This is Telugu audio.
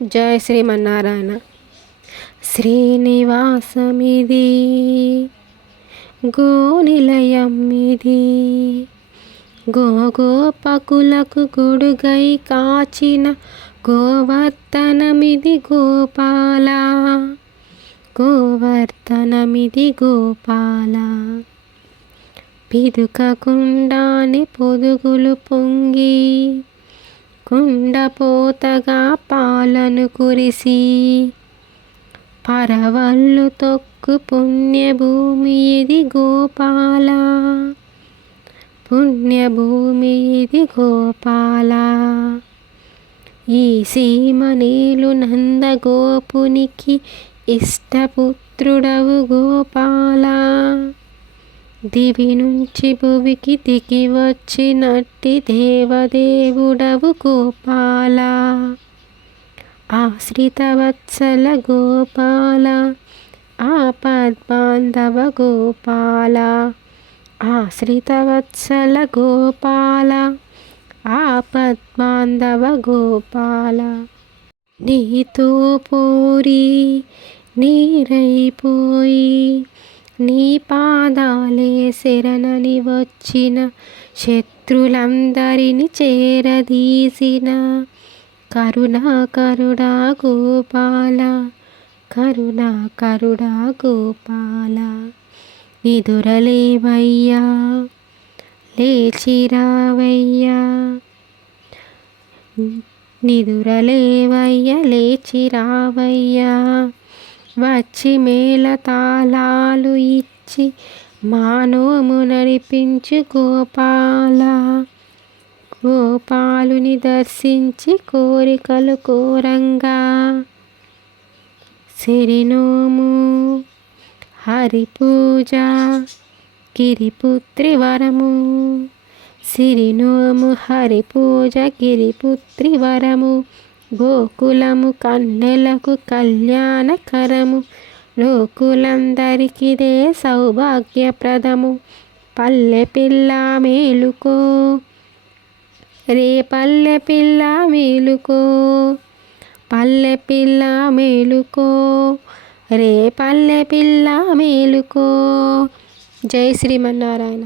జయ శ్రీమన్నారాయణ. శ్రీనివాసమిది గోనిలయమిది, గోగోపకులకు గొడుగై కాచిన గోవర్ధనమిది గోపాల, గోవర్ధనమిది గోపాల. పిదుకకుండాని పొదుగులు పొంగి, కుండపోతగా పాలను కురిసి, పరవళ్ళు తొక్కు పుణ్యభూమి ఇది గోపాల, పుణ్యభూమి ఇది గోపాల. ఈ సీమనేలు నందగోపునికి ఇష్టపుత్రుడవు గోపాల, దివి నుంచి భువికి దిగి వచ్చినట్టి దేవదేవుడవు గోపాల. ఆశ్రితవత్సల గోపాల, ఆపద్బాంధవ గోపాల, ఆశ్రితవత్సల గోపాల, ఆపద్బాంధవ గోపాల. నీతో పోరి నీరైపోయి, నీ పాదాలే శరణని వచ్చిన శత్రులందరిని చేరదీసిన కరుణాకరుడా గోపాల, కరుణాకరుడా గోపాల. నిదురలేవయ్యా లేచిరావయ్యా, నిదురలేవయ్య లేచిరావయ్యా, వచ్చి మేళ తాళాలు ఇచ్చి మానోము నడిపించు గోపాల. గోపాలుని దర్శించి కోరికలు కోరంగా, సిరినోము హరిపూజ గిరిపుత్రి వరము, సిరినోము హరిపూజ గిరిపుత్రి వరము. గోకులము కన్నెలకు కళ్యాణకరము, లోకులందరికిదే సౌభాగ్యప్రదము. పల్లె పిల్ల మేలుకో రే పల్లె పిల్ల మేలుకో, పల్లె పిల్ల మేలుకో రే పల్లె పిల్ల మేలుకో. జై శ్రీమన్నారాయణ.